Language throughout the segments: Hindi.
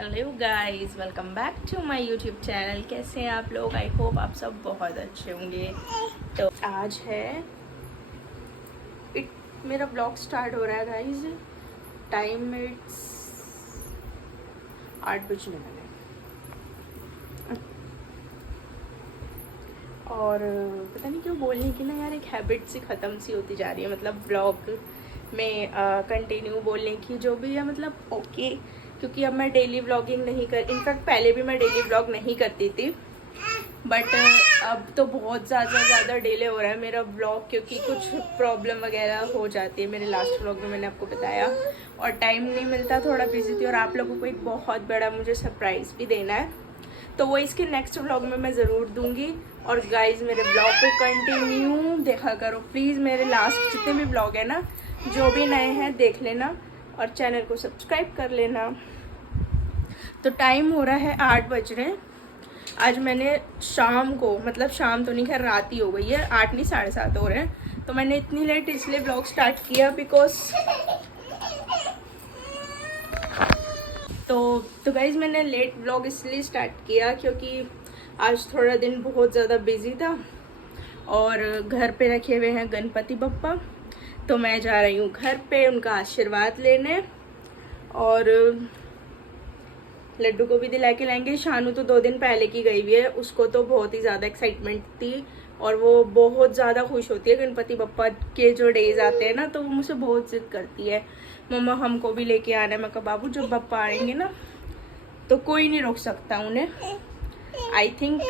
Hello guys, welcome back to my YouTube channel. कैसे हैं आप लोग? आई होप आप सब बहुत अच्छे होंगे। तो आज है मेरा ब्लॉग स्टार्ट हो रहा है गाइस। टाइम इट्स 8 बजने वाले और पता नहीं क्यों बोलने की ना यार एक हैबिट सी ख़त्म सी होती जा रही है। मतलब ब्लॉग में कंटिन्यू बोलने की जो भी है, मतलब ओके, क्योंकि अब मैं डेली व्लॉगिंग नहीं कर, इनफैक्ट पहले भी मैं डेली व्लॉग नहीं करती थी, बट अब तो बहुत ज़्यादा डिले हो रहा है मेरा व्लॉग, क्योंकि कुछ प्रॉब्लम वगैरह हो जाती है। मेरे लास्ट व्लॉग में मैंने आपको बताया, और टाइम नहीं मिलता, थोड़ा बिजी थी, और आप लोगों को एक बहुत बड़ा मुझे सरप्राइज़ भी देना है, तो वो इसके नेक्स्ट व्लॉग में मैं ज़रूर दूंगी। और गाइज मेरे ब्लॉग को कंटिन्यू देखा करो प्लीज़। मेरे लास्ट जितने भी ब्लॉग है ना, जो भी नए हैं देख लेना और चैनल को सब्सक्राइब कर लेना। तो टाइम हो रहा है 8 बज रहे हैं। आज मैंने शाम को, मतलब शाम तो नहीं, खैर रात ही हो गई है, 8 नहीं 7:30 हो रहे हैं। तो मैंने इतनी लेट इसलिए ब्लॉग स्टार्ट किया बिकॉज तो गाइज मैंने लेट ब्लॉग इसलिए स्टार्ट किया क्योंकि आज थोड़ा दिन बहुत ज़्यादा बिजी था और घर पे रखे हुए हैं गणपति बप्पा। तो मैं जा रही हूँ घर पे उनका आशीर्वाद लेने, और लड्डू को भी दिला के लाएंगे। शानू तो 2 दिन पहले की गई हुई है, उसको तो बहुत ही ज़्यादा एक्साइटमेंट थी और वो बहुत ज़्यादा खुश होती है गणपति बप्पा के जो डेज आते हैं ना, तो वो मुझसे बहुत जिद करती है, मम्मा हमको भी लेके आना है। मैं कहा बाबू जब बप्पा आएंगे ना तो कोई नहीं रोक सकता उन्हें। आई थिंक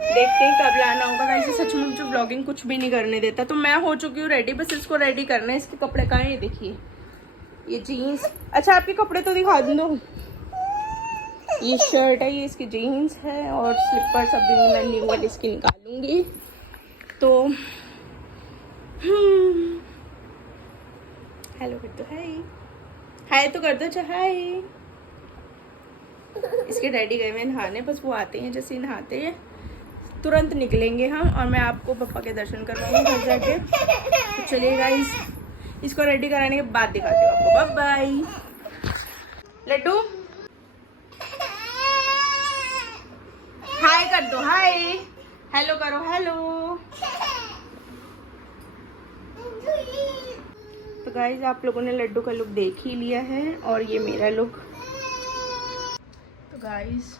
देखते हैं कब लाना होगा। वैसे सच में मुझे व्लॉगिंग कुछ भी नहीं करने देता। तो मैं हो चुकी हूँ रेडी, बस इसको रेडी करना है। इसके कपड़े कहाँ हैं? ये देखिए, ये जीन्स, अच्छा आपके कपड़े तो दिखा दूँ। ये शर्ट है, ये इसकी जीन्स है, और स्लीपर्स अभी मैं न्यू वाली इसकी निकालूंगी। तो हेलो कर दो, हाय हाय तो कर दो, अच्छा हाय। इसके डैडी गए हुए नहाने, बस वो आते हैं, जैसे नहाते हैं तुरंत निकलेंगे हम, और मैं आपको पापा के दर्शन करवाऊंगी घर जाके। तो चलिए गाइस, इसको रेडी कराने के बाद दिखाती हूँ आपको। Bye bye. लड्डू हाय कर दो, हाय हेलो करो, हेलो। तो गाइस आप लोगों ने लड्डू का लुक देख ही लिया है, और ये मेरा लुक। तो गाइस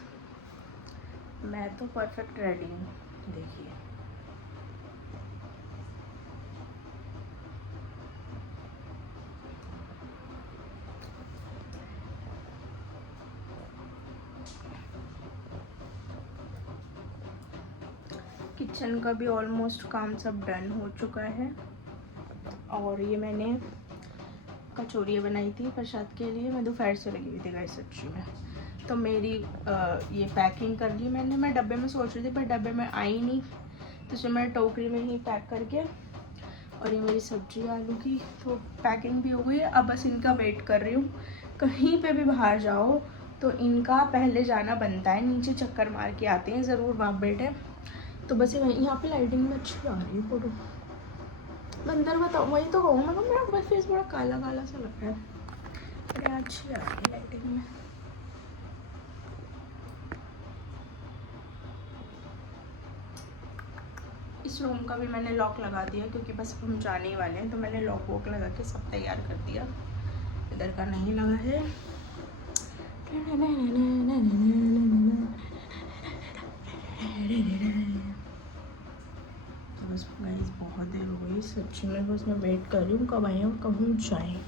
मैं तो परफेक्ट रेडी हूँ, देखिए। किचन का भी ऑलमोस्ट काम सब डन हो चुका है, और ये मैंने कचौरियाँ बनाई थी प्रसाद के लिए। मैं दोपहर से लगी हुई थी गाइस सच्ची में। तो मेरी ये पैकिंग कर ली मैंने। मैं डब्बे में सोच रही थी पर डब्बे में आई नहीं, तो इसमें मैं टोकरी में ही पैक करके, और ये मेरी सब्जी आलू की तो पैकिंग भी हो गई है। अब बस इनका वेट कर रही हूँ। कहीं पे भी बाहर जाओ तो इनका पहले जाना बनता है, नीचे चक्कर मार के आते हैं ज़रूर बाप बेटे। तो बस यहाँ पे लाइटिंग में अच्छी आ रही है फोटो। अंदर बताओ, वही तो कहूँ मैं, मेरा फेस बड़ा काला काला सा लग रहा है, अरे अच्छी आ रही है लाइटिंग में। इस रूम का भी मैंने लॉक लगा दिया क्योंकि बस हम जाने ही वाले हैं, तो मैंने लॉक वॉक लगा के सब तैयार कर दिया। इधर का नहीं लगा है। तो बस गाइस बहुत देर हो गई सच्ची में, बस मैं वेट कर रही हूँ कब आए और कब हम जाएँ।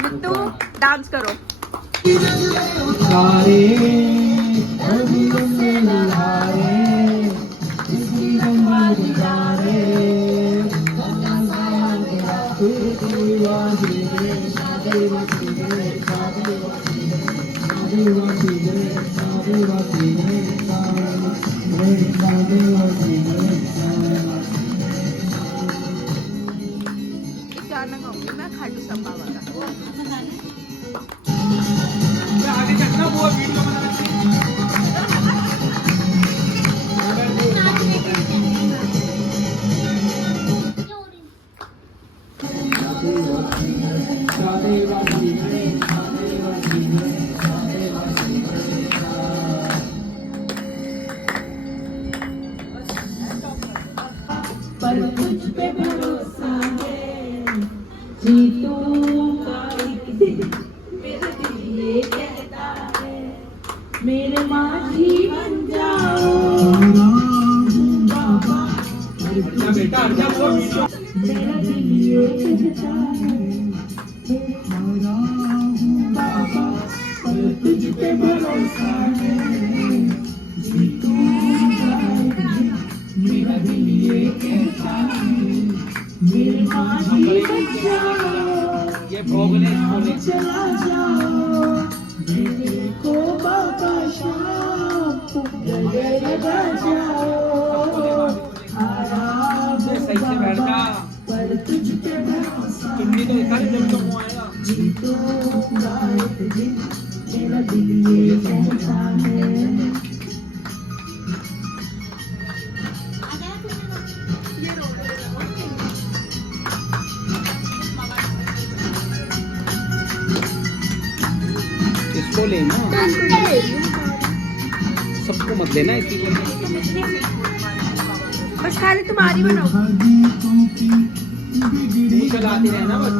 बिट्टू डांस करो। गाना गाऊंगी मैं खाटू श्याम बाबा का। आगे चलना वो वीडियो पर कुछ पे भरोसा है, जीतूंगा एक दिन, मेरा दिल ये कहता है, मेरे माझी बन जाओ बाबा। बेटा क्या वो वीडियो मेरा दिल ये कहता है, बाबा पर तुझ पे भरोसा है, जीतूंगा एक दिन, मेरा दिल ये कहता है, मेरे माझी बन जाओ, ये भोगले बोले चला जाओ, मेरे को बाबा शाम गले लगा जाओ, आराम सही से बैठ जा। पर तुझ पे भरोसा चुन्नी तो इधर जब तो वो आएगा जीतूंगा एक दिन, मेरा दिल ये कहता है। इसको लेना सबको मत लेना इसी को बस खाली तुम्हारी बनाओ। मुंह चलाते रहना बस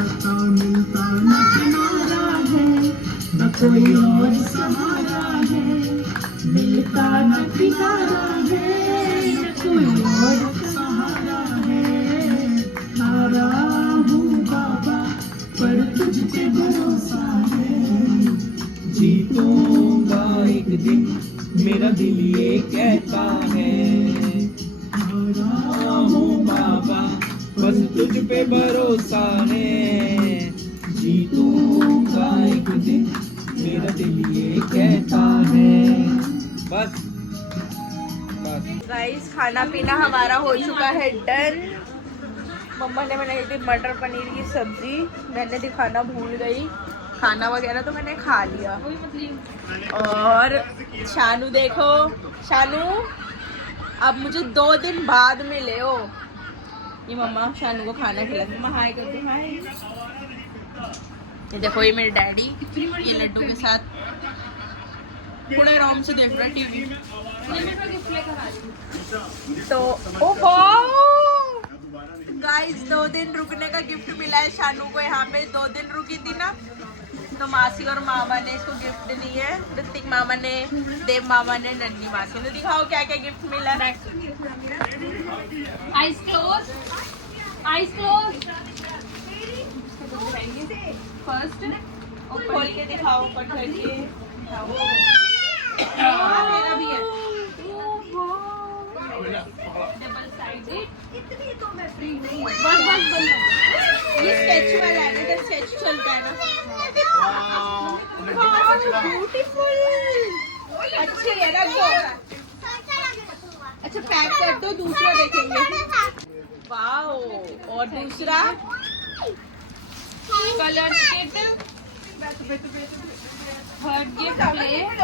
न कोई और सहारा है, मिलता न किनारा है, न कोई और सहारा है, हारा हूँ बाबा पर तुझ पे भरोसा है, जीतूंगा एक दिन मेरा दिल ये कहता है, हारा हूँ बाबा बस तुझ पे भरोसा है, जीतूंगा एक दिन मेरा दिल ये कहता है। बस बस गाइस खाना पीना हमारा हो चुका है डन। मम्मा ने बनाई थी मटर पनीर की सब्जी, मैंने दिखाना भूल गई। खाना वगैरह तो मैंने खा लिया। और शानू देखो, शानू अब मुझे 2 दिन बाद मिले हो। ये मम्मा शानू को खाना खिलाती। मम्मा हाय कर दो, हाय। ये देखो ये मेरे डैडी ये लड्डू के साथ थोड़े आराम से देख रहा है टीवी। तो ओ गाइस 2 दिन रुकने का गिफ्ट मिला है शानू को। यहाँ पे 2 दिन रुकी थी ना, तो मासी और मामा ने इसको गिफ्ट दी है। ऋतिक मामा ने, देव मामा ने, नन्नी मासी ने। दिखाओ क्या क्या गिफ्ट मिला है। Eyes closed. Eyes closed. First, खोल के दिखाओ, कट करके दिखाओ। मेरा भी है। Double sided. बस बस बंद। ये स्केच वाला है ना, इधर स्केच चलता है ना। ब्यूटीफुल, अच्छे है, रख दो। अच्छा पैक कर दो, दूसरा देखेंगे। वाओ, और दूसरा Color kit. Third gift plate.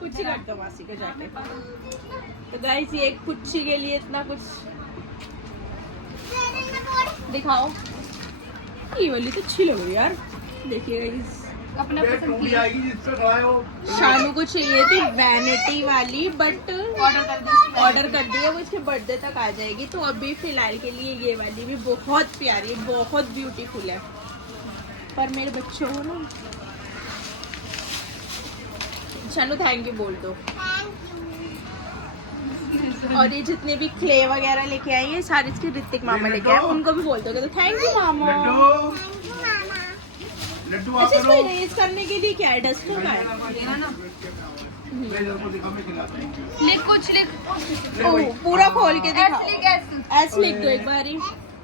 कुछ ही कर दो मासी को जाके। तो गाइस ये एक कुच्ची के लिए इतना कुछ दिखाओ। ये वाली तो अच्छी लग रही है यार, देखिए गाइस। अपना पसंद की शानू को चाहिए थी वैनिटी वाली, बट ऑर्डर कर दिया, वो इसके बर्थडे तक आ जाएगी। तो अभी फिलहाल के लिए ये वाली भी बहुत प्यारी, बहुत ब्यूटीफुल है। पर मेरे बच्चों को ना, शानू थैंक यू बोल दो। और ये जितने भी क्ले वगैरह लेके आई है सारे इसके ऋतिक मामा लेके आए, उनको भी बोल दोगे तो थैंक यू मामा। अच्छा इसको इरेज करने के लिए क्या है, डस्टर का है? लिख कुछ लिख। ओह, पूरा खोल के दिखाओ। लिख ऐसे लिख दो एक बारी।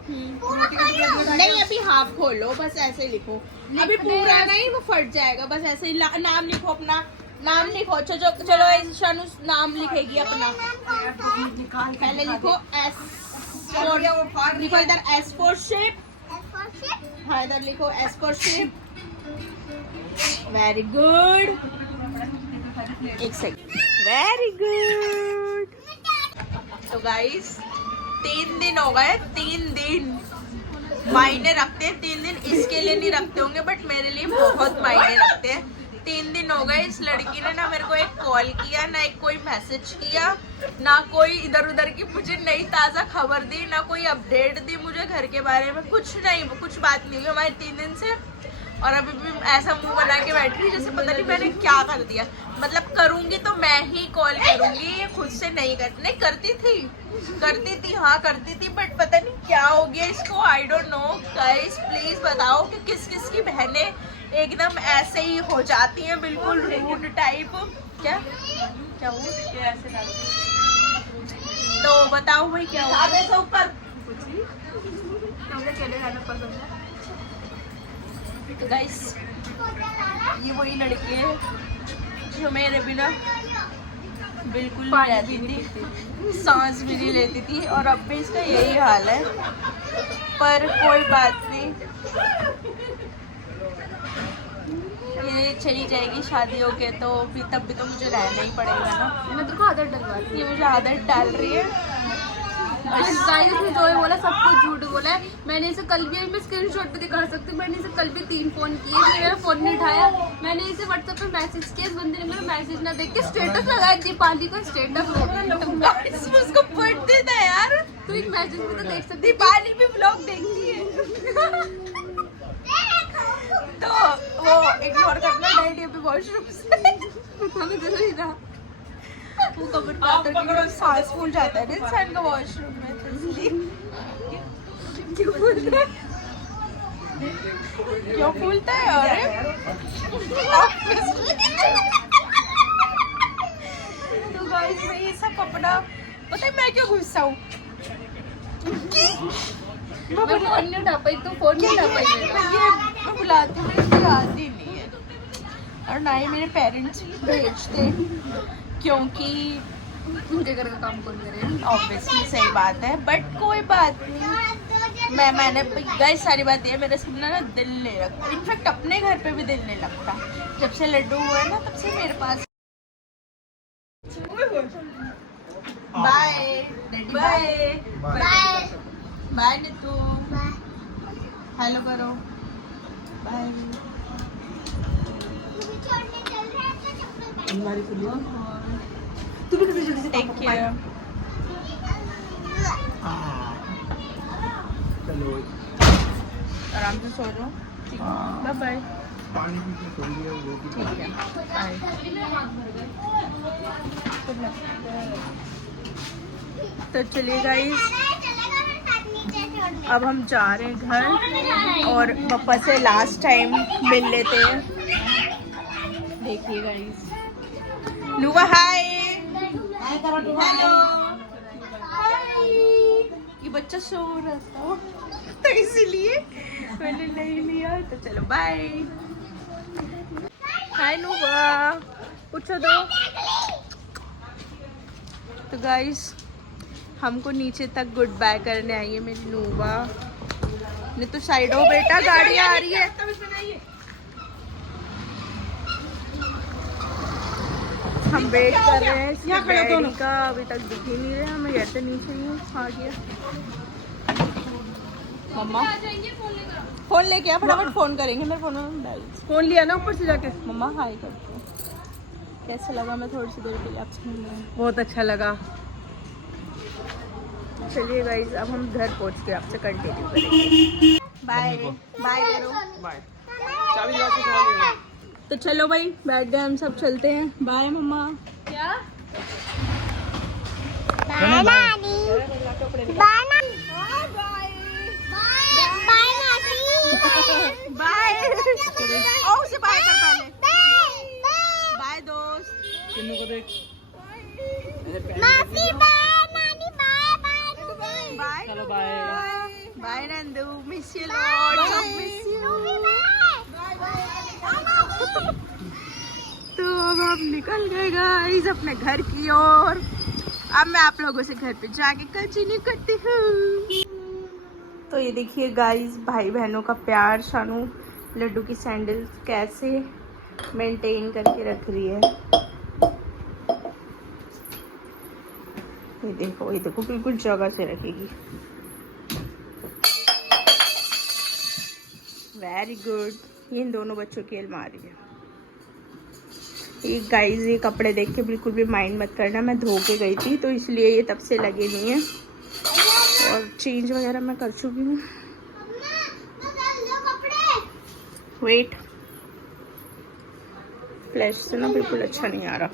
नहीं अभी हाफ खोलो, बस ऐसे ही लिखो, अभी पूरा नहीं वो फट जाएगा, बस ऐसे ही नाम लिखो अपना, नाम लिखो। चलो चलो शानू नाम लिखेगी अपना, पहले लिखो S फॉर, लिखो इधर S फॉर शिप, हाँ इधर लिखो S for ship, very good, एक सेकंड, वेरी गुड। तो गाइस 3 दिन हो गए, 3 दिन मायने रखते हैं, 3 दिन इसके लिए नहीं रखते होंगे बट मेरे लिए बहुत मायने रखते हैं। 3 दिन हो गए इस लड़की ने ना मेरे को एक कॉल किया, ना एक कोई मैसेज किया, ना कोई इधर उधर की मुझे नई ताज़ा खबर दी, ना कोई अपडेट दी मुझे घर के बारे में, कुछ नहीं, कुछ बात नहीं हुई हमारे 3 दिन से। और अभी भी ऐसा मुंह बना के बैठ रही जैसे पता नहीं मैंने क्या कर दिया। मतलब करूंगी तो मैं ही कॉल करूंगी, ये खुद से नहीं करती थी हाँ करती थी, बट पता नहीं क्या हो गया इसको, I don't know. Guys please बताओ कि किस किस की बहनें एकदम ऐसे ही हो जाती हैं, बिल्कुल रूड टाइप। क्या क्या हुआ ऐसे, तो बताओ भाई क्या हुआ ऊपर। तो गाइस ये वही लड़की है जो मेरे बिना बिल्कुल नहीं रहती थी, सांस भी नहीं लेती थी, और अब भी इसका यही हाल है। पर कोई बात नहीं, ये चली जाएगी शादी हो के, तो भी तब भी तो मुझे रहना ही पड़ेगा ना। मैं तेरे को आदत डलवा रही ये मुझे आदत डाल रही है। गाइस इसने जो बोला सब कुछ झूठ बोला है। मैंने इसे कल भी, मैं स्क्रीनशॉट पे दिखा सकती हूँ, मैंने इसे कल भी 3 फोन किए, इसने मेरा फोन नहीं उठाया। मैंने इसे व्हाट्सएप पे मैसेज किया, इस बंदे ने मेरा मैसेज ना देख के स्टेटस लगाया, दीपाली का स्टेटस। उसको बर्थडे था यार, तू एक मैसेज में तो देख सकती दीपाली भी व्लॉग देखती है। तो वो इग्नोर करना, डैडी अभी वॉशरूम से हमें जरूरी था। वो कवर पातर की सांस फूल जाता है ना इंसान का वॉशरूम में, तो इसलिए क्यों फूलता है, क्यों फूलता है? अरे तो गाइस मैं ये सब कपड़ा, पता है मैं क्यों गुस्सा हूँ? मैं फोन नहीं उठा पाई, तू फोन नहीं उठा पाई मेरा। मैं बुलाती हूँ, मुझे याद ही नहीं है, और ना ही मेरे पेरेंट्स भेजते, क्योंकि मुझे घर का काम कौन करे। ऑब्वियसली सही बात है, बट कोई बात नहीं। मैंने गाइस सारी बात ये, मेरा सुनना ना दिल नहीं लगता, इनफैक्ट अपने घर पे भी दिल नहीं लगता। जब से लड्डू हुआ है ना तब से मेरे पास। Bye bye bye bye Nitu, hello करो, बाय। टेक केयर, चलो आराम से सो जाओ, बाय बाय, पानी पी के सो लिया वो भी। ठीक है बाय। तो चलिए गाइस, अब हम जा रहे हैं घर और पापा से लास्ट टाइम मिल लेते हैं। देखिए गाइस, लुवा हाय, हेलो, ये बच्चा सो रहा था तो इसीलिए मैंने नहीं लिया, तो चलो बाय। हाय नुवा, पूछो दो। तो गाइस हमको नीचे तक गुड बाय करने आई है मेरी नूबा। नहीं तो साइड हो बेटा, गाड़ियाँ आ रही है। हम वेट कर रहे हैं इसके डैडी का, अभी तक दिख ही नहीं रहे, हमें कहते नीचे ही आ गया। मम्मा फोन लेके आ, फटाफट फोन करेंगे, मेरे फोन में बैलेंस। फोन लिया ना ऊपर से जाके। मम्मा हाय कर दो। कैसा लगा मैं थोड़ी सी देर के लिए आपसे मिलूँ? बहुत अच्छा लगा। चलिए गाइस, अब हम घर पहुंच के आपसे कंटिन्यू करेंगे। बाय बाय करो, बाय। चाबी दिला के सो लियो। तो चलो भाई बैठ गए, हम सब चलते हैं। बाय मम्मा। क्या बाय से बाय कर पहले। बाय दोस्त। किन्नू को देख। बाय चलो बाय। बाय तो अब हम निकल गए गाइस अपने घर की ओर। अब मैं आप लोगों से घर पे जाके कंटिन्यू करती हूँ। तो ये देखिए गाइस, भाई बहनों का प्यार। शानू लड्डू की सैंडल कैसे मेंटेन करके रख रही है। ये देखो बिल्कुल जगह से रखेगी। Very good. ये इन दोनों बच्चों की अलमारी है। ये गाइस, ये कपड़े देख के बिल्कुल भी माइंड मत करना, मैं धो के गई थी तो इसलिए ये तब से लगे नहीं है। और चेंज वगैरह मैं कर चुकी हूँ। वेट, फ्लैश से ना बिल्कुल अच्छा नहीं आ रहा।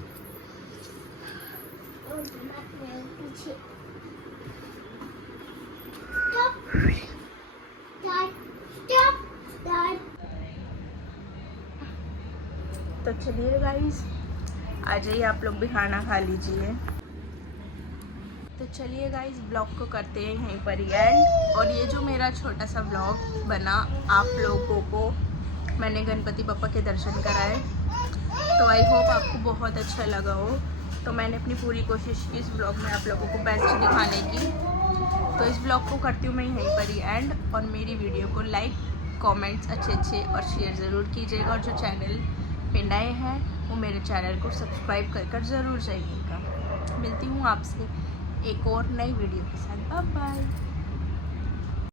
तो चलिए गाइस, आ जाइए आप लोग भी खाना खा लीजिए। तो चलिए गाइस, ब्लॉग को करते हैं यहीं पर ही एंड। और ये जो मेरा छोटा सा ब्लॉग बना आप लोगों को, मैंने गणपति बप्पा के दर्शन कराए, तो आई होप आपको बहुत अच्छा लगा हो। तो मैंने अपनी पूरी कोशिश की इस ब्लॉग में आप लोगों को बेस्ट दिखाने की। तो इस ब्लॉग को करती हूँ मैं यहीं पर ही एंड। और मेरी वीडियो को लाइक, कमेंट्स अच्छे और शेयर ज़रूर कीजिएगा। और जो चैनल पे नए हैं वो मेरे चैनल को सब्सक्राइब कर ज़रूर जाइएगा। मिलती हूँ आपसे एक और नई वीडियो के साथ। Bye bye.